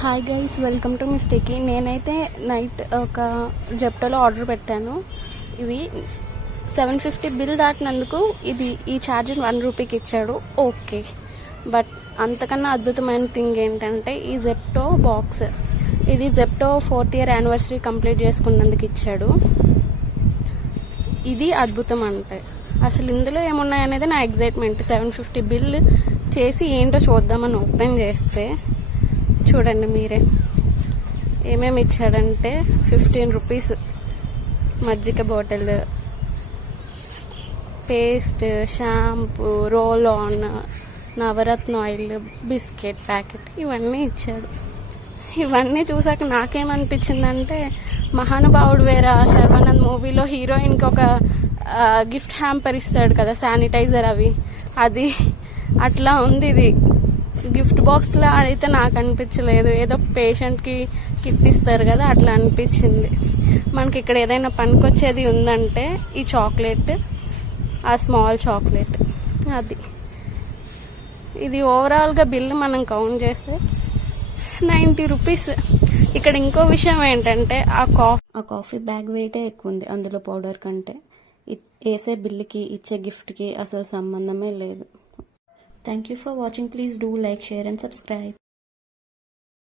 Hi guys, welcome to మిస్టేకి. నేనైతే night ఒక జెప్టోలో ఆర్డర్ పెట్టాను. ఇవి 750 బిల్ దాటినందుకు ఈ ఛార్జర్ 1 రూపీకి ఇచ్చాడు. ఓకే, బట్ అంతకన్నా అద్భుతమైన థింగ్ ఏంటంటే ఈ జెప్టో బాక్స్. ఇది Zepto 4th year anniversary complete చేసుకున్నందుకు ఇచ్చాడు. ఇది అద్భుతం. అంటే అసలు ఇందులో ఏమున్నాయనేది నా ఎగ్జైట్మెంట్. 750 బిల్ చేసి ఏంటో చూద్దామని ఓపెన్ చేస్తే చూడండి మీరే ఏమేమి ఇచ్చాడంటే 15 రూపీస్ మజ్జిగ bottle, paste, shampoo, roll on, Navratna oil, biscuit packet ఇవన్నీ ఇచ్చాడు. ఇవన్నీ చూసాక నాకేమనిపించిందంటే మహానుభావుడు వేరా శర్వానంద్ మూవీలో హీరోయిన్కి ఒక గిఫ్ట్ హ్యాంపర్ ఇస్తాడు కదా, శానిటైజర్, అది అట్లా ఉంది. ఇది గిఫ్ట్ బాక్స్లా అయితే నాకు అనిపించలేదు. ఏదో పేషెంట్కి కిట్ ఇస్తారు కదా, అట్లా అనిపించింది. మనకి ఇక్కడ ఏదైనా పనికొచ్చేది ఉందంటే ఈ చాక్లెట్, ఆ స్మాల్ చాక్లెట్, ఇది ఓవరాల్గా బిల్లు మనం కౌంట్ చేస్తే 90 రూపీస్. ఇక్కడ ఇంకో విషయం ఏంటంటే ఆ కాఫీ బ్యాగ్ వెయిటే ఎక్కువ ఉంది అందులో పౌడర్ కంటే. వేసే బిల్లుకి ఇచ్చే గిఫ్ట్కి అసలు సంబంధమే లేదు. Thank you for watching. Please do like, share and subscribe.